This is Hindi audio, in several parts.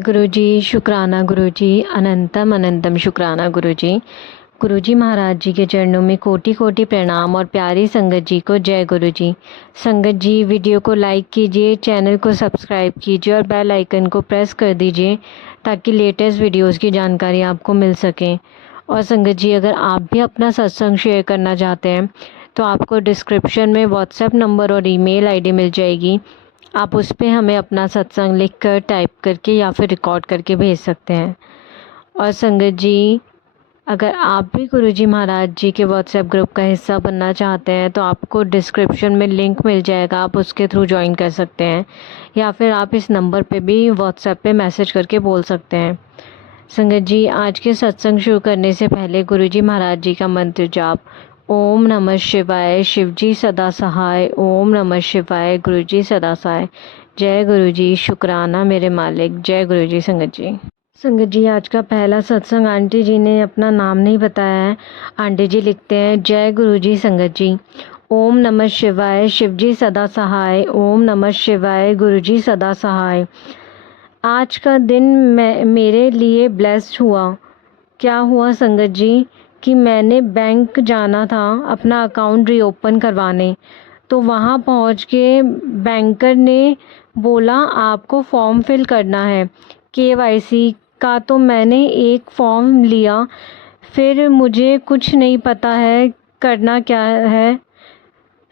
गुरुजी शुक्राना गुरुजी, अनंतम अनंतम शुक्राना गुरुजी। गुरुजी महाराज जी के चरणों में कोटि कोटि प्रणाम और प्यारी संगत जी को जय गुरुजी। संगत जी, वीडियो को लाइक कीजिए, चैनल को सब्सक्राइब कीजिए और बेल आइकन को प्रेस कर दीजिए ताकि लेटेस्ट वीडियोस की जानकारी आपको मिल सके। और संगत जी, अगर आप भी अपना सत्संग शेयर करना चाहते हैं तो आपको डिस्क्रिप्शन में व्हाट्सएप नंबर और ईमेल आईडी मिल जाएगी। आप उस पर हमें अपना सत्संग लिख कर, टाइप करके या फिर रिकॉर्ड करके भेज सकते हैं। और संगत जी, अगर आप भी गुरुजी महाराज जी के व्हाट्सएप ग्रुप का हिस्सा बनना चाहते हैं तो आपको डिस्क्रिप्शन में लिंक मिल जाएगा, आप उसके थ्रू ज्वाइन कर सकते हैं या फिर आप इस नंबर पे भी व्हाट्सएप पे मैसेज करके बोल सकते हैं। संगत जी, आज के सत्संग शुरू करने से पहले गुरुजी महाराज जी का मंत्र जाप ओम नमः शिवाय, शिवजी सदा सहाय। ओम नमः शिवाय, गुरुजी सदा सहाय। जय गुरुजी, शुक्राना मेरे मालिक। जय गुरुजी। संगत जी, आज का पहला सत्संग आंटी जी ने अपना नाम नहीं बताया है। आंटी जी लिखते हैं, जय गुरुजी। संगत जी, ओम नमः शिवाय, शिवजी सदा सहाय। ओम नमः शिवाय, गुरुजी सदा सहाय। आज का दिन मेरे लिए ब्लेस्ड हुआ। क्या हुआ संगत जी कि मैंने बैंक जाना था अपना अकाउंट रीओपन करवाने, तो वहाँ पहुँच के बैंकर ने बोला आपको फॉर्म फिल करना है केवाईसी का। तो मैंने एक फॉर्म लिया, फिर मुझे कुछ नहीं पता है करना क्या है,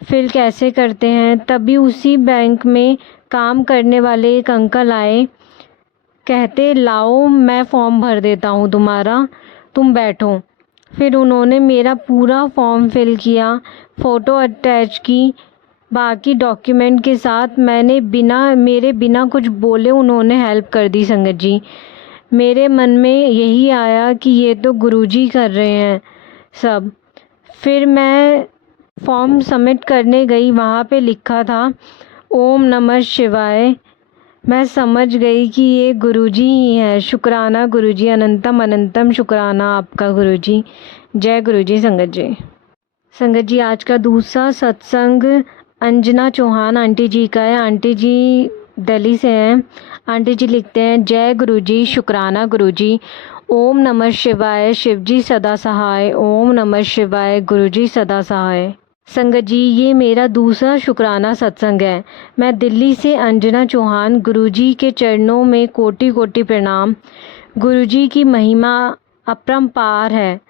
फिल कैसे करते हैं। तभी उसी बैंक में काम करने वाले एक अंकल आए, कहते लाओ मैं फॉर्म भर देता हूँ तुम्हारा, तुम बैठो। फिर उन्होंने मेरा पूरा फॉर्म फिल किया, फ़ोटो अटैच की बाकी डॉक्यूमेंट के साथ। मेरे बिना कुछ बोले उन्होंने हेल्प कर दी। संगत जी, मेरे मन में यही आया कि ये तो गुरुजी कर रहे हैं सब। फिर मैं फॉर्म सबमिट करने गई, वहाँ पे लिखा था ओम नमः शिवाय। मैं समझ गई कि ये गुरुजी ही हैं। शुक्राना गुरुजी, अनंतम अनंतम शुक्राना आपका गुरुजी। जय गुरुजी। संगत जी, आज का दूसरा सत्संग अंजना चौहान आंटी जी का है। आंटी जी दिल्ली से हैं। आंटी जी लिखते हैं, जय गुरुजी, शुक्राना गुरुजी। ओम नमः शिवाय, शिवजी सदा सहाय। ओम नमः शिवाय, गुरुजी सदा सहाय। संगत जी, ये मेरा दूसरा शुक्राना सत्संग है। मैं दिल्ली से अंजना चौहान। गुरुजी के चरणों में कोटि कोटि प्रणाम। गुरुजी की महिमा अपरंपार है।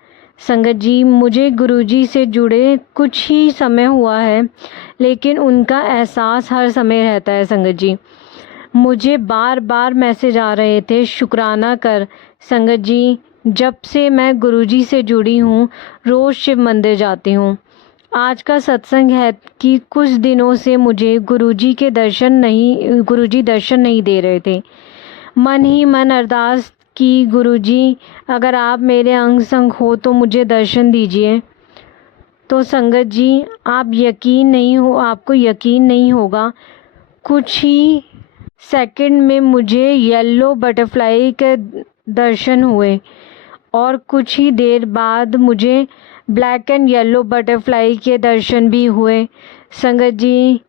संगत जी, मुझे गुरुजी से जुड़े कुछ ही समय हुआ है, लेकिन उनका एहसास हर समय रहता है। संगत जी, मुझे बार बार मैसेज आ रहे थे, शुक्राना कर। संगत जी, जब से मैं गुरुजी से जुड़ी हूँ, रोज़ शिव मंदिर जाती हूँ। आज का सत्संग है कि कुछ दिनों से मुझे गुरुजी दर्शन नहीं दे रहे थे। मन ही मन अरदास की, गुरुजी अगर आप मेरे अंग संग हो तो मुझे दर्शन दीजिए। तो संगत जी, आपको यकीन नहीं होगा, कुछ ही सेकंड में मुझे येलो बटरफ्लाई के दर्शन हुए और कुछ ही देर बाद मुझे ब्लैक एंड येलो बटरफ्लाई के दर्शन भी हुए। संगत जी,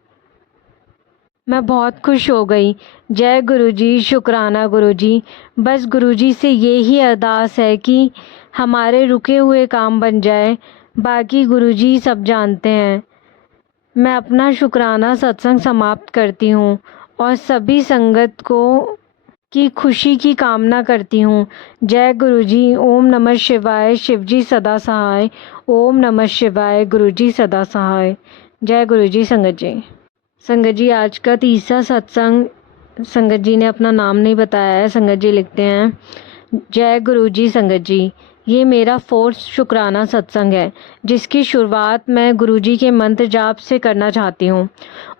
मैं बहुत खुश हो गई। जय गुरुजी, शुक्राना गुरुजी। बस गुरुजी से ये ही अरदास है कि हमारे रुके हुए काम बन जाए, बाकी गुरुजी सब जानते हैं। मैं अपना शुक्राना सत्संग समाप्त करती हूँ और सभी संगत को की खुशी की कामना करती हूँ। जय गुरुजी। ओम नमः शिवाय, शिवजी सदा सहाय। ओम नमः शिवाय, गुरुजी सदा सहाय। जय गुरुजी। संगत जी, आज का तीसरा सत्संग, संगत जी ने अपना नाम नहीं बताया है। संगत जी लिखते हैं, जय गुरुजी। संगत जी, ये मेरा फोर्थ शुक्राना सत्संग है, जिसकी शुरुआत मैं गुरुजी के मंत्र जाप से करना चाहती हूँ।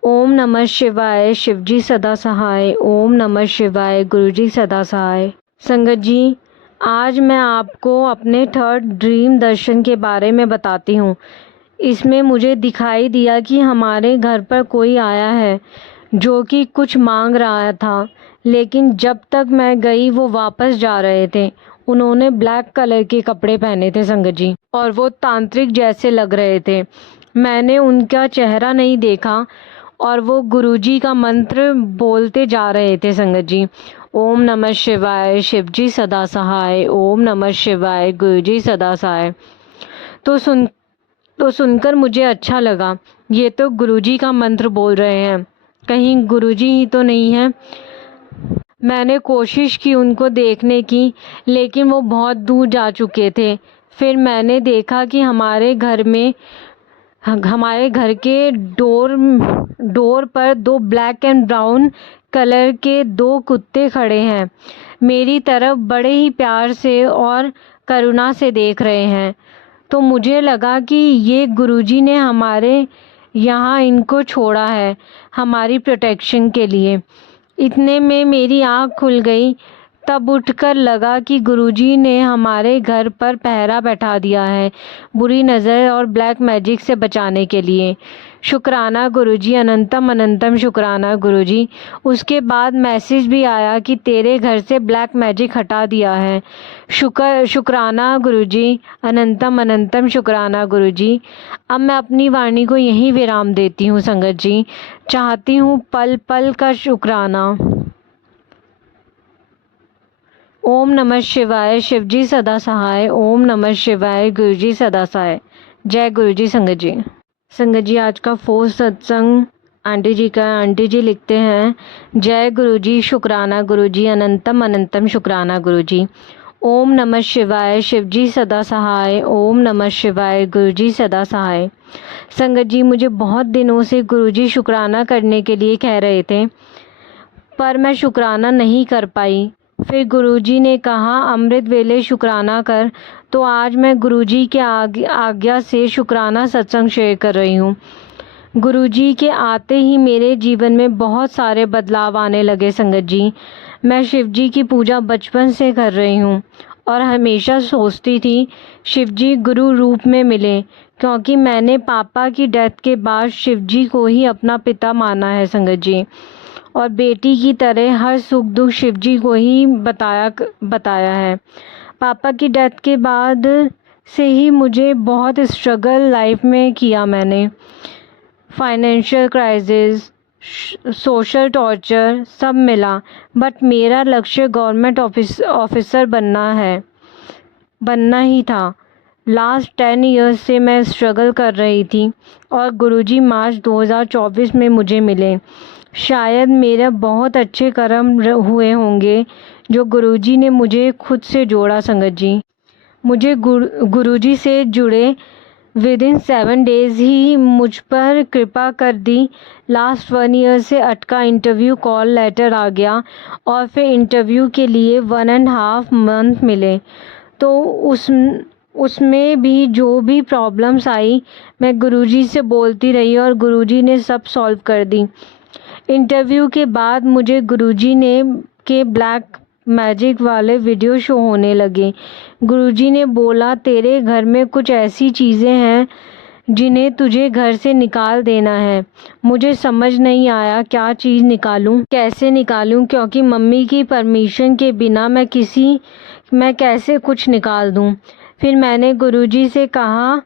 ओम नमः शिवाय, शिवजी सदा सहाय। ओम नमः शिवाय, गुरुजी सदा सहाय। संगत जी, आज मैं आपको अपने थर्ड ड्रीम दर्शन के बारे में बताती हूँ। इसमें मुझे दिखाई दिया कि हमारे घर पर कोई आया है जो कि कुछ मांग रहा था, लेकिन जब तक मैं गई वो वापस जा रहे थे। उन्होंने ब्लैक कलर के कपड़े पहने थे संगत जी, और वो तांत्रिक जैसे लग रहे थे। मैंने उनका चेहरा नहीं देखा और वो गुरुजी का मंत्र बोलते जा रहे थे संगत जी। ओम नमः शिवाय। शिवजी सदा सहाय। ओम नमः शिवाय। गुरुजी सदा सहाय। तो सुनकर मुझे अच्छा लगा। ये तो गुरुजी का मंत्र बोल रहे हैं, कहीं गुरुजी ही तो नहीं है। मैंने कोशिश की उनको देखने की, लेकिन वो बहुत दूर जा चुके थे। फिर मैंने देखा कि हमारे घर के डोर पर 2 ब्लैक एंड ब्राउन कलर के 2 कुत्ते खड़े हैं। मेरी तरफ बड़े ही प्यार से और करुणा से देख रहे हैं। तो मुझे लगा कि ये गुरुजी ने हमारे यहाँ इनको छोड़ा है हमारी प्रोटेक्शन के लिए। इतने में मेरी आँख खुल गई। तब उठकर लगा कि गुरुजी ने हमारे घर पर पहरा बैठा दिया है, बुरी नज़र और ब्लैक मैजिक से बचाने के लिए। शुक्राना गुरुजी, अनंतम अनंतम शुक्राना गुरुजी। उसके बाद मैसेज भी आया कि तेरे घर से ब्लैक मैजिक हटा दिया है। शुक्राना गुरुजी, अनंतम अनंतम शुक्राना गुरुजी। अब मैं अपनी वाणी को यहीं विराम देती हूँ संगत जी। चाहती हूँ पल पल का शुक्राना। ओम नमः शिवाय। शिवजी सदा सहाय। ओम नमः शिवाय। गुरुजी सदा सहाय। जय गुरुजी। संगत जी आज का 4th सत्संग आंटी जी का। आंटी जी लिखते हैं, जय गुरुजी, शुक्राना गुरुजी, अनंतम अनंतम शुक्राना गुरुजी। ओम नमः शिवाय। शिवजी सदा सहाय। ओम नमः शिवाय। गुरुजी सदा सहाय। संगत जी मुझे बहुत दिनों से गुरुजी शुक्राना करने के लिए कह रहे थे, पर मैं शुक्राना नहीं कर पाई। फिर गुरुजी ने कहा अमृत वेले शुक्राना कर, तो आज मैं गुरुजी के आज्ञा से शुक्राना सत्संग शेयर कर रही हूँ। गुरुजी के आते ही मेरे जीवन में बहुत सारे बदलाव आने लगे संगत जी। मैं शिवजी की पूजा बचपन से कर रही हूँ और हमेशा सोचती थी शिवजी गुरु रूप में मिले, क्योंकि मैंने पापा की डेथ के बाद शिवजी को ही अपना पिता माना है संगत जी, और बेटी की तरह हर सुख दुख शिवजी को ही बताया है। पापा की डेथ के बाद से ही मुझे बहुत स्ट्रगल लाइफ में किया मैंने। फाइनेंशियल क्राइसिस, सोशल टॉर्चर सब मिला, बट मेरा लक्ष्य गवर्नमेंट ऑफिसर बनना ही था। लास्ट 10 इयर्स से मैं स्ट्रगल कर रही थी और गुरुजी मार्च 2024 में मुझे मिले। शायद मेरे बहुत अच्छे कर्म हुए होंगे जो गुरुजी ने मुझे खुद से जोड़ा संगत जी। मुझे गुरुजी से जुड़े विदिन 7 डेज ही मुझ पर कृपा कर दी। लास्ट 1 ईयर से अटका इंटरव्यू कॉल लेटर आ गया और फिर इंटरव्यू के लिए 1.5 मंथ मिले। तो उसमें भी जो भी प्रॉब्लम्स आई मैं गुरुजी से बोलती रही और गुरुजी ने सब सॉल्व कर दी। इंटरव्यू के बाद मुझे गुरुजी के ब्लैक मैजिक वाले वीडियो शो होने लगे। गुरुजी ने बोला तेरे घर में कुछ ऐसी चीज़ें हैं जिन्हें तुझे घर से निकाल देना है। मुझे समझ नहीं आया क्या चीज़ निकालूं, कैसे निकालूं, क्योंकि मम्मी की परमिशन के बिना मैं कैसे कुछ निकाल दूं। फिर मैंने गुरुजी से कहा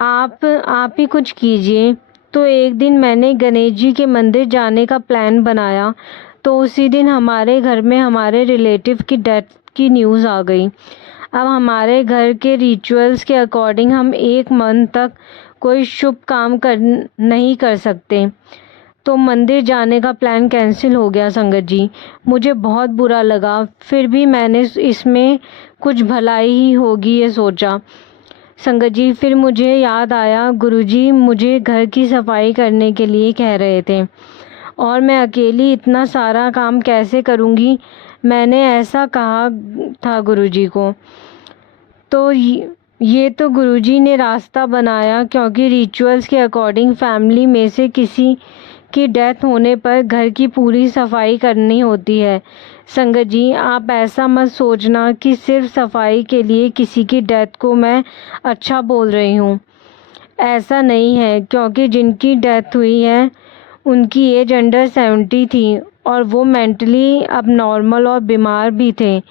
आप ही कुछ कीजिए। तो एक दिन मैंने गणेश जी के मंदिर जाने का प्लान बनाया। तो उसी दिन हमारे घर में हमारे रिलेटिव की डेथ की न्यूज़ आ गई। अब हमारे घर के रिचुअल्स के अकॉर्डिंग हम 1 मंथ तक कोई शुभ काम नहीं कर सकते, तो मंदिर जाने का प्लान कैंसिल हो गया संगत जी। मुझे बहुत बुरा लगा, फिर भी मैंने इसमें कुछ भलाई ही होगी ये सोचा संगत जी। फिर मुझे याद आया गुरुजी मुझे घर की सफाई करने के लिए कह रहे थे और मैं अकेली इतना सारा काम कैसे करूँगी। मैंने ऐसा कहा था गुरुजी को। तो ये तो गुरुजी ने रास्ता बनाया, क्योंकि रिचुअल्स के अकॉर्डिंग फैमिली में से किसी की डेथ होने पर घर की पूरी सफाई करनी होती है। संगत जी आप ऐसा मत सोचना कि सिर्फ सफाई के लिए किसी की डेथ को मैं अच्छा बोल रही हूँ। ऐसा नहीं है, क्योंकि जिनकी डेथ हुई है उनकी एज अंडर 70 थी और वो मेंटली अब नॉर्मल और बीमार भी थे।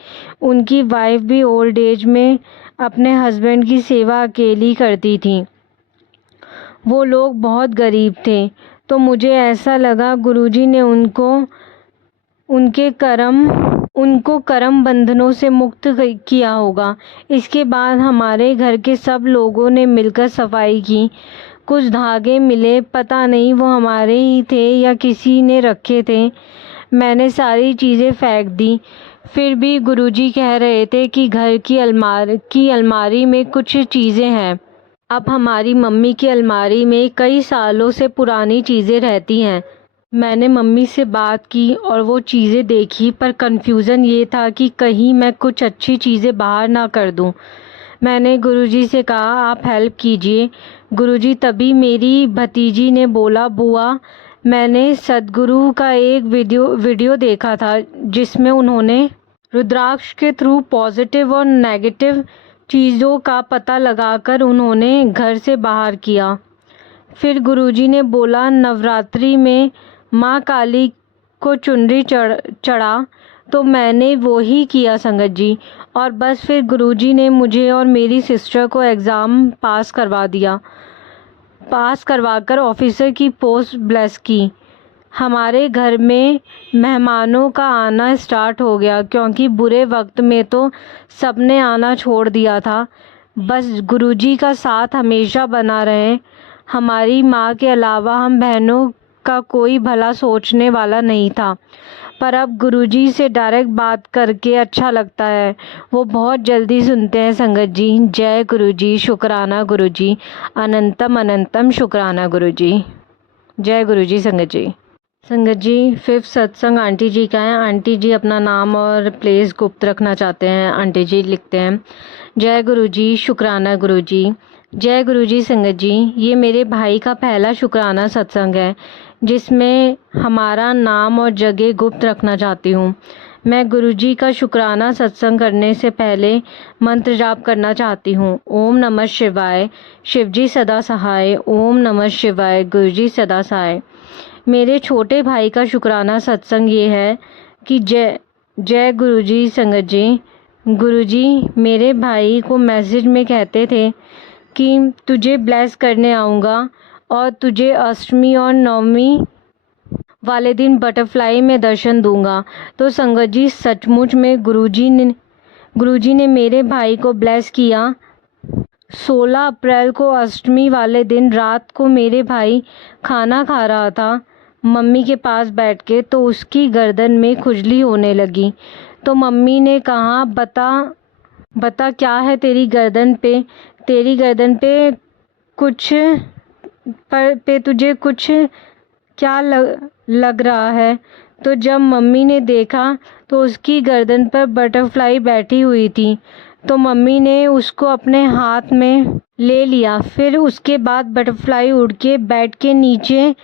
उनकी वाइफ भी ओल्ड एज में अपने हस्बैंड की सेवा अकेली करती थी। वो लोग बहुत गरीब थे। तो मुझे ऐसा लगा गुरुजी ने उनके कर्म उनको कर्म बंधनों से मुक्त किया होगा। इसके बाद हमारे घर के सब लोगों ने मिलकर सफाई की। कुछ धागे मिले, पता नहीं वो हमारे ही थे या किसी ने रखे थे। मैंने सारी चीज़ें फेंक दी। फिर भी गुरुजी कह रहे थे कि घर की अलमारी में कुछ चीज़ें हैं। अब हमारी मम्मी की अलमारी में कई सालों से पुरानी चीज़ें रहती हैं। मैंने मम्मी से बात की और वो चीज़ें देखी, पर कन्फ्यूज़न ये था कि कहीं मैं कुछ अच्छी चीज़ें बाहर ना कर दूं। मैंने गुरुजी से कहा, आप हेल्प कीजिए। गुरुजी तभी मेरी भतीजी ने बोला, बुआ, मैंने सद्गुरु का एक वीडियो देखा था जिसमें उन्होंने रुद्राक्ष के थ्रू पॉजिटिव और नेगेटिव चीज़ों का पता लगाकर उन्होंने घर से बाहर किया। फिर गुरुजी ने बोला, नवरात्रि में माँ काली को चुनरी चढ़ा, तो मैंने वो ही किया संगत जी। और बस फिर गुरुजी ने मुझे और मेरी सिस्टर को एग्ज़ाम पास करवाकर ऑफिसर की पोस्ट ब्लेस की। हमारे घर में मेहमानों का आना स्टार्ट हो गया, क्योंकि बुरे वक्त में तो सबने आना छोड़ दिया था। बस गुरुजी का साथ हमेशा बना रहे। हमारी माँ के अलावा हम बहनों का कोई भला सोचने वाला नहीं था, पर अब गुरुजी से डायरेक्ट बात करके अच्छा लगता है। वो बहुत जल्दी सुनते हैं संगत जी। जय गुरुजी, शुक्राना गुरुजी, अनंतम अनंतम शुक्राना गुरुजी। जय गुरुजी संगत जी। संगत जी, 5th सत्संग आंटी जी का है। आंटी जी अपना नाम और प्लेस गुप्त रखना चाहते हैं। आंटी जी लिखते हैं, जय गुरुजी, शुक्राना गुरुजी। जय गुरुजी संगत जी, ये मेरे भाई का पहला शुक्राना सत्संग है जिसमें हमारा नाम और जगह गुप्त रखना चाहती हूँ। मैं गुरुजी का शुक्राना सत्संग करने से पहले मंत्र जाप करना चाहती हूँ। ओम नमः शिवाय, शिवजी सदा सहाय। ओम नमः शिवाय, गुरुजी सदा सहाय। मेरे छोटे भाई का शुक्राना सत्संग ये है कि जय गुरुजी संगत जी। गुरुजी मेरे भाई को मैसेज में कहते थे कि तुझे ब्लेस करने आऊँगा और तुझे अष्टमी और नवमी वाले दिन बटरफ्लाई में दर्शन दूंगा। तो संगत जी, सचमुच में गुरुजी ने मेरे भाई को ब्लेस किया। 16 अप्रैल को अष्टमी वाले दिन रात को मेरे भाई खाना खा रहा था मम्मी के पास बैठ के, तो उसकी गर्दन में खुजली होने लगी। तो मम्मी ने कहा, बता क्या है तेरी गर्दन पे कुछ पे तुझे कुछ क्या लग रहा है। तो जब मम्मी ने देखा तो उसकी गर्दन पर बटरफ्लाई बैठी हुई थी। तो मम्मी ने उसको अपने हाथ में ले लिया। फिर उसके बाद बटरफ्लाई उड़ के बेड के नीचे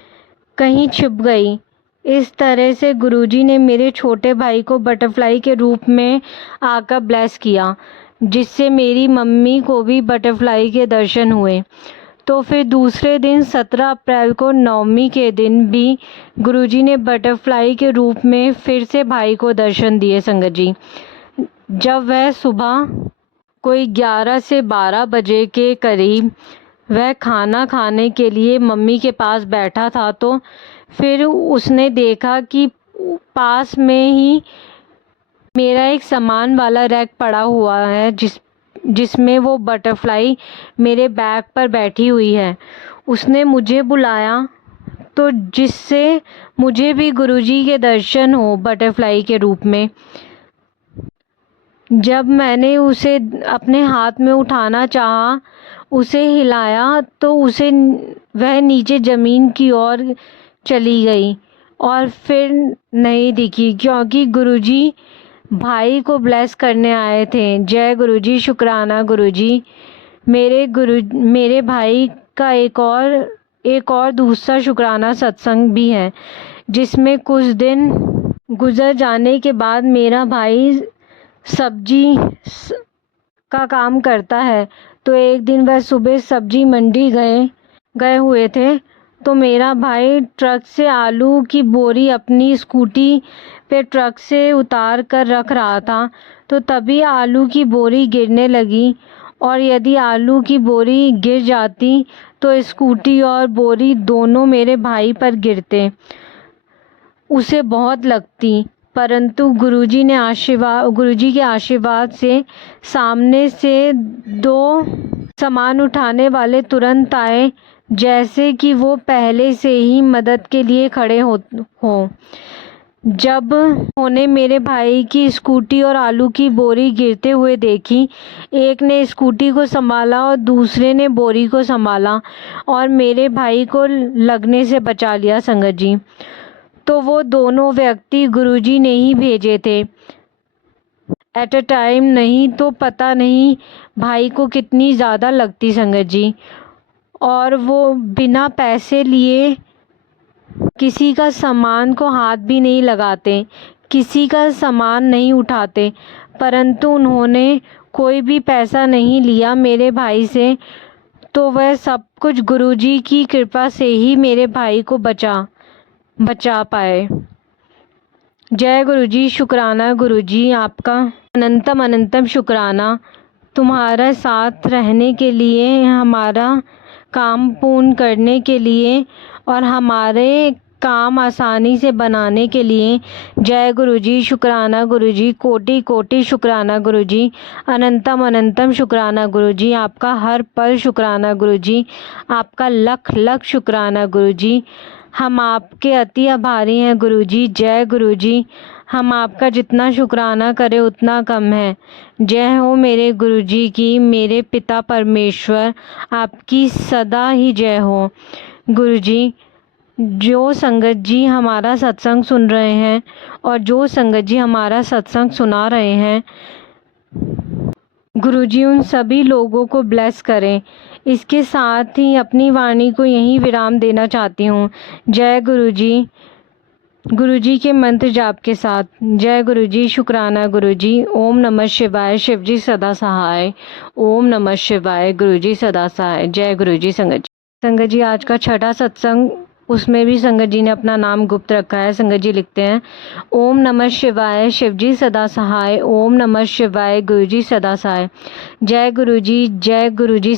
कहीं छिप गई। इस तरह से गुरुजी ने मेरे छोटे भाई को बटरफ्लाई के रूप में आकर ब्लेस किया, जिससे मेरी मम्मी को भी बटरफ्लाई के दर्शन हुए। तो फिर दूसरे दिन 17 अप्रैल को नवमी के दिन भी गुरुजी ने बटरफ्लाई के रूप में फिर से भाई को दर्शन दिए संगत जी। जब वह सुबह कोई 11 से 12 बजे के करीब वह खाना खाने के लिए मम्मी के पास बैठा था, तो फिर उसने देखा कि पास में ही मेरा एक सामान वाला रैक पड़ा हुआ है जिसमें वो बटरफ्लाई मेरे बैग पर बैठी हुई है। उसने मुझे बुलाया, तो जिससे मुझे भी गुरुजी के दर्शन हो बटरफ्लाई के रूप में। जब मैंने उसे अपने हाथ में उठाना चाहा, उसे हिलाया, तो वह नीचे ज़मीन की ओर चली गई और फिर नहीं दिखी, क्योंकि गुरुजी भाई को ब्लेस करने आए थे। जय गुरुजी, शुक्राना गुरुजी। मेरे भाई का एक और दूसरा शुक्राना सत्संग भी है, जिसमें कुछ दिन गुजर जाने के बाद मेरा भाई सब्जी का काम करता है। तो एक दिन वह सुबह सब्जी मंडी गए हुए थे, तो मेरा भाई ट्रक से आलू की बोरी अपनी स्कूटी पे ट्रक से उतार कर रख रहा था। तो तभी आलू की बोरी गिरने लगी, और यदि आलू की बोरी गिर जाती तो स्कूटी और बोरी दोनों मेरे भाई पर गिरते, उसे बहुत लगती। परंतु गुरुजी के आशीर्वाद से सामने से 2 सामान उठाने वाले तुरंत आए, जैसे कि वो पहले से ही मदद के लिए खड़े हों। जब उन्होंने मेरे भाई की स्कूटी और आलू की बोरी गिरते हुए देखी, एक ने स्कूटी को संभाला और दूसरे ने बोरी को संभाला और मेरे भाई को लगने से बचा लिया संगत जी। तो वो दोनों व्यक्ति गुरुजी ने ही भेजे थे एट अ टाइम, नहीं तो पता नहीं भाई को कितनी ज़्यादा लगती संगत जी। और वो बिना पैसे लिए किसी का सामान को हाथ भी नहीं लगाते, किसी का सामान नहीं उठाते, परंतु उन्होंने कोई भी पैसा नहीं लिया मेरे भाई से। तो वह सब कुछ गुरुजी की कृपा से ही मेरे भाई को बचा पाए। जय गुरुजी, शुक्राना गुरुजी, आपका अनंतम अनंतम शुक्राना। तुम्हारा साथ रहने के लिए, हमारा काम पूर्ण करने के लिए और हमारे काम आसानी से बनाने के लिए। जय गुरुजी, शुक्राना गुरुजी, कोटि कोटि शुक्राना गुरुजी, अनंतम अनंतम शुक्राना गुरुजी, आपका हर पल शुक्राना गुरुजी, आपका लख लख शुक्राना गुरुजी। हम आपके अति आभारी हैं गुरुजी। जय गुरुजी, हम आपका जितना शुक्राना करें उतना कम है। जय हो मेरे गुरुजी की, मेरे पिता परमेश्वर, आपकी सदा ही जय हो। गुरुजी, जो संगत जी हमारा सत्संग सुन रहे हैं और जो संगत जी हमारा सत्संग सुना रहे हैं, गुरुजी उन सभी लोगों को ब्लेस करें। इसके साथ ही अपनी वाणी को यहीं विराम देना चाहती हूँ। जय गुरुजी, गुरुजी के मंत्र जाप के साथ। जय गुरुजी, शुक्राना गुरुजी। ओम नमः शिवाय, शिवजी सदा सहाय। ओम नमः शिवाय, गुरुजी सदा सहाय। जय गुरुजी। संगत जी आज का छठा सत्संग, उसमें भी संगत जी ने अपना नाम गुप्त रखा है। संगत जी लिखते हैं, ओम नमः शिवाय, शिवजी सदा सहाय। ओम नमः शिवाय, गुरुजी सदा सहाय। जय गुरुजी, जय गुरुजी।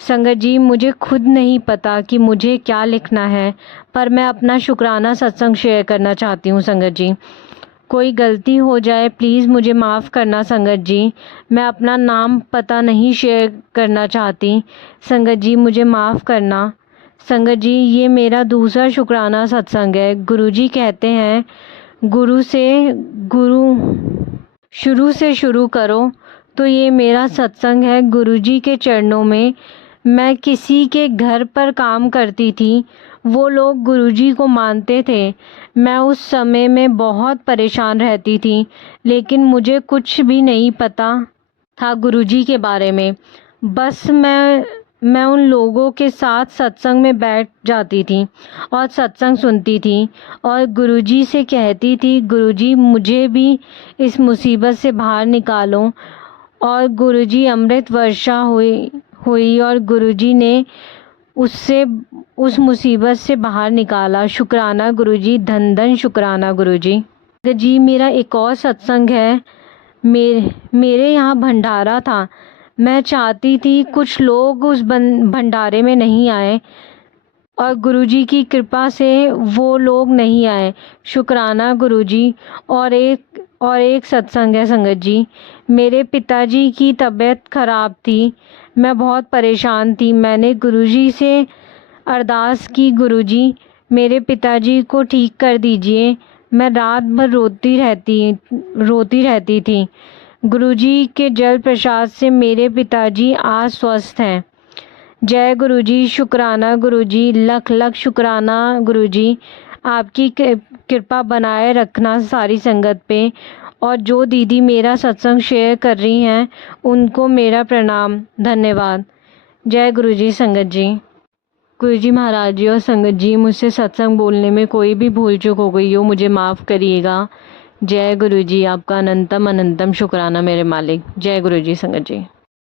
संगत जी मुझे खुद नहीं पता कि मुझे क्या लिखना है, पर मैं अपना शुक्राना सत्संग शेयर करना चाहती हूँ। संगत जी कोई गलती हो जाए प्लीज़ मुझे माफ़ करना संगत जी। मैं अपना नाम पता नहीं शेयर करना चाहती। संगत जी मुझे माफ़ करना। संगत जी ये मेरा दूसरा शुक्राना सत्संग है। गुरुजी कहते हैं, शुरू से शुरू करो। तो ये मेरा सत्संग है गुरुजी के चरणों में। मैं किसी के घर पर काम करती थी, वो लोग गुरुजी को मानते थे। मैं उस समय में बहुत परेशान रहती थी, लेकिन मुझे कुछ भी नहीं पता था गुरुजी के बारे में। बस मैं उन लोगों के साथ सत्संग में बैठ जाती थी और सत्संग सुनती थी और गुरुजी से कहती थी, गुरुजी मुझे भी इस मुसीबत से बाहर निकालो। और गुरुजी अमृत वर्षा हुई और गुरुजी ने उस मुसीबत से बाहर निकाला। शुक्राना गुरुजी, धन धन शुक्राना गुरुजी। जी मेरा एक और सत्संग है। मेरे यहाँ भंडारा था। मैं चाहती थी कुछ लोग उस भंडारे में नहीं आए और गुरुजी की कृपा से वो लोग नहीं आए। शुक्राना गुरुजी। और एक सत्संग है संगत जी। मेरे पिताजी की तबीयत खराब थी, मैं बहुत परेशान थी। मैंने गुरुजी से अरदास की, गुरुजी मेरे पिताजी को ठीक कर दीजिए। मैं रात भर रोती रहती थी। गुरुजी के जल प्रसाद से मेरे पिताजी आज स्वस्थ हैं। जय गुरुजी, शुक्राना गुरुजी, लख लख शुक्राना गुरुजी। आपकी कृपा बनाए रखना सारी संगत पे। और जो दीदी मेरा सत्संग शेयर कर रही हैं उनको मेरा प्रणाम, धन्यवाद। जय गुरुजी। संगत जी, गुरुजी महाराज जी और संगत जी, मुझसे सत्संग बोलने में कोई भी भूल चूक हो गई हो मुझे माफ़ करिएगा। जय गुरुजी, आपका अनंतम अनंतम शुक्राना मेरे मालिक। जय गुरुजी। संगत जी।